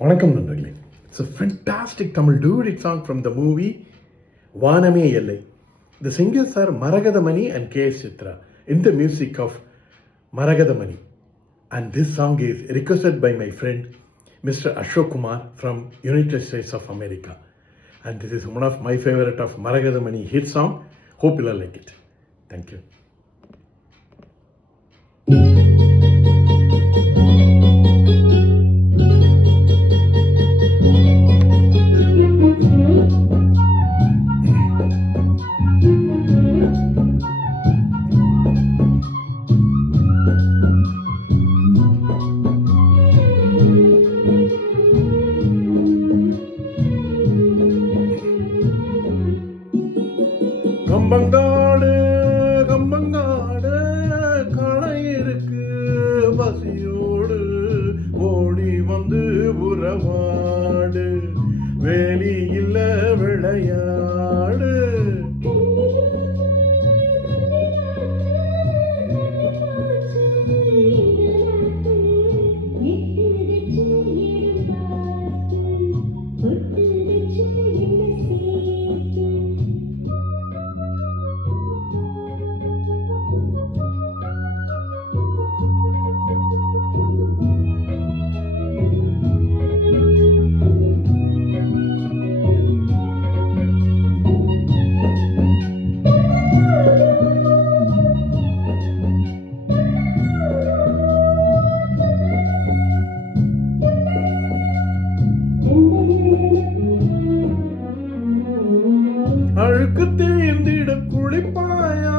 வணக்கம் நண்பர்களே. It's a fantastic Tamil duet song from the movie Vaaname Ellai. The singers are Maragadamani and K.S. Chitra in the music of Maragadamani. And this song is requested by my friend Mr. Ashok Kumar from United States of America. And this is one of my favorite of Maragadamani hit song. Hope you'll like it. Thank you. கம்பங்காடு கம்பங்காடு களை இருக்கு பசியோடு ஓடி வந்து உறவாடு வேலி இல்ல விளையாடு அழுக்கு தேர்ந்திட குளிப்பாயா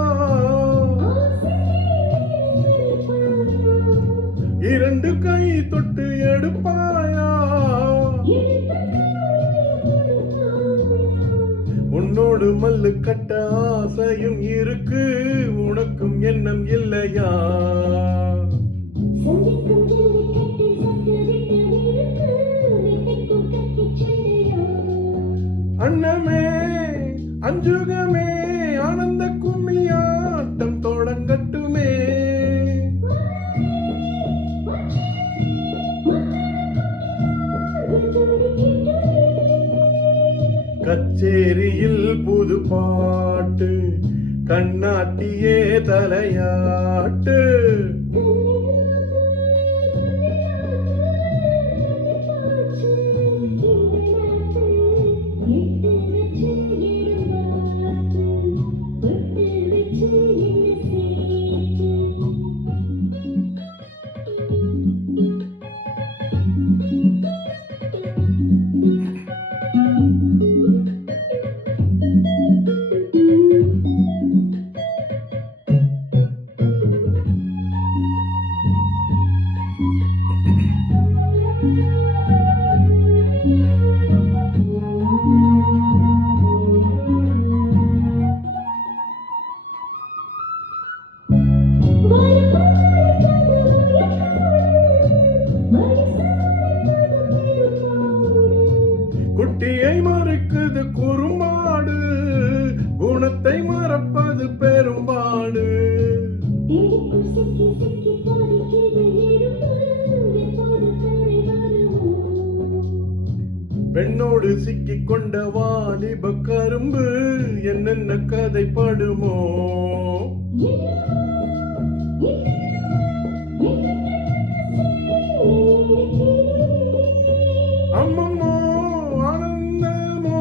இரண்டு கை தொட்டு எடுப்பாயா உன்னோடு மல்லு கட்ட ஆசையும் இருக்கு உனக்கும் எண்ணம் இல்லையா அண்ணமே அஞ்சுகமே ஆனந்த கும்மியாட்டம் தொடங்கட்டுமே கச்சேரியில் புது பாட்டு கண்ணாட்டியே தலையாட்டு குட்டியை மறுக்குது குறும்பாடு குணத்தை மறப்பது பெரும்பாடு பெண்ணோடு சிக்கிக் கொண்ட வாலிப கரும்பு என்னென்ன கதைப்படுமோ அம்மம்மோ ஆனந்தமோ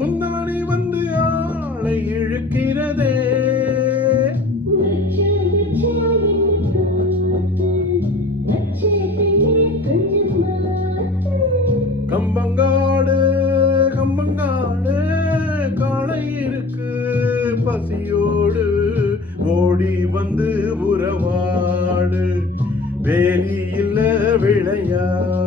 முந்தாடி வந்து ஆளை இழுக்கிறதே கம்பங்காடு கம்பங்காடு காளை இருக்கு பசியோடு ஓடி வந்து உறவாடு வேலி இல்ல விளையாடு